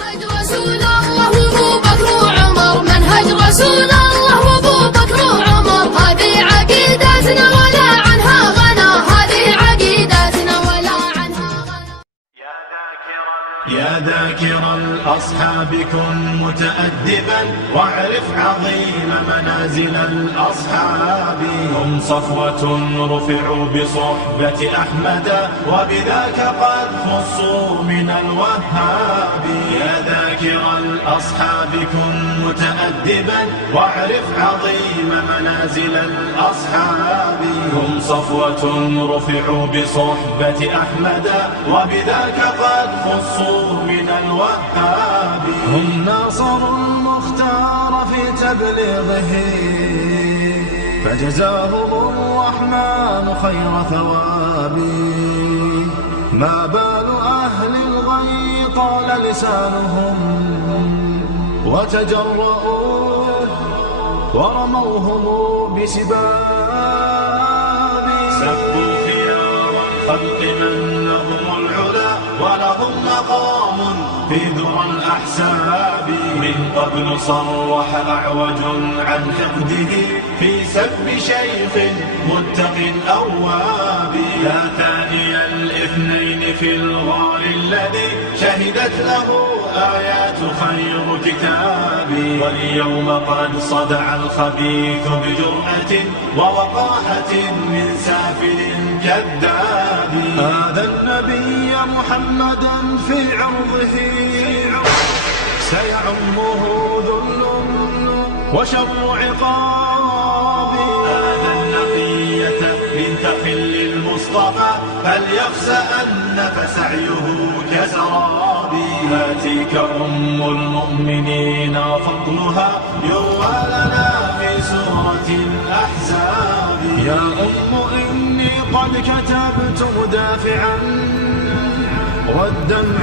منهج رسول الله وابو بكر وعمر، منهج رسول الله وابو بكر وعمر، هذه عقيدتنا ولا عنها غنى، هذه عقيدتنا ولا عنها غنى. يا ذاكر الأصحاب كن متأدبا واعرف عظيم منازل الأصحاب، هم صفوة رفعوا بصحبة أحمد وبذاك قد خصوا من الوهاب. يا ذاكر الأصحاب كن متأدبا واعرف عظيم منازل الأصحاب، هم صفوة رفعوا بصحبة أحمد وبذاك قد خصوا من الوهاب. هم ناصروا المختار في تبليغه فجزاهم الرحمن خير ثواب. ما بال أهل الغي طال لسانهم وتجرؤوا ورموهم بسباب. سبوا خيار الخلق من لهم العلا ولهم مقام في ذرى الأحساب. من قبل صرح أعوج عن حقده في سب شيخ متق أواب. يا ثاني الاثنين في الغار الذي شهدت له آيات خير كتاب، واليوم قد صدع الخبيث بجرأة ووقاحة من سافل كذاب. هذا النبي محمدا في عرضه سيعمه ذل وشر عقاب. هذا النقية بنت خل المصطفى فليخسأن فسعيه كسراب. هاتيك أم المؤمنين فضلها يروى لنا في سورة الأحزاب. يا أم إني قد كتبت مدافعا والدمع